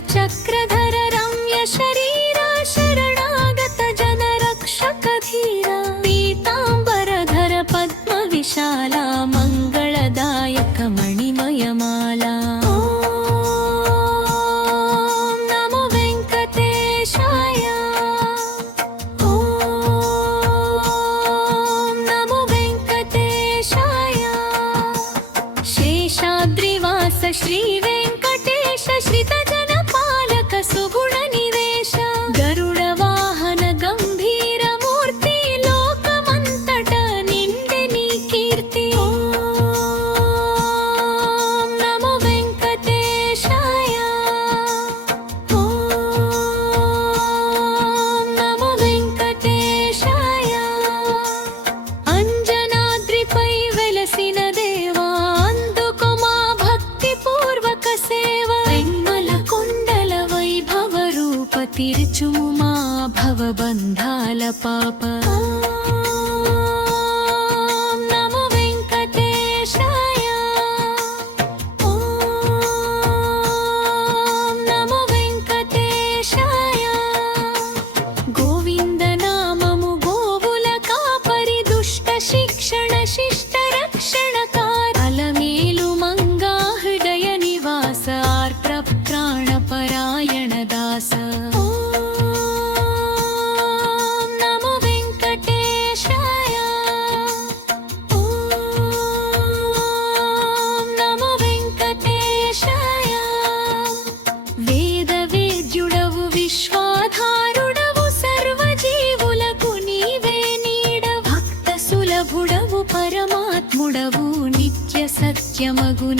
चक्रधर रम्य शरीरा शरणागत जन रक्षक धीरा पीतांबरधर पद्म विशाला मंगलदायक मणिमय माला ओम नमो वेंकटेशाय ओम नमो वेंकटेशाय शेषाद्रिवास श्री वेंकटेश श्रित जन पालक सुगुण निवेश गरुड़ वाहन गंभीर मूर्ति लोकमंतट निंदे नी कीर्ति ओम नमो वेंकटेशाय ओम नमो वेंकटेशाय अंजनाद्रिपै वेलसिन देवा अंदुको मा भक्ति पूर्वक सेव वेम्मल कुंडल वैभव रूप तीर्चुमु मा भवबंधाल पाप ओम नमो वेंकटेशाय ओम नमो वेंकटेशाय गोविंद नाममु गोवुल कापरि दुष्ट शिक्षण शिष्ट रक्षणकार अलमेलु मंगा हृदय निवास आर्द्र प्राण परायण दास ओम नमो वेंकटेशाय ओम नमो वेंकटेशाय वेद वेद्युडवु विश्वाधारुडवु सर्व जीवुలకు నీవే నీడ భక్త సులభుడవు పరమాత్ముడవు నిత్య సత్యమగు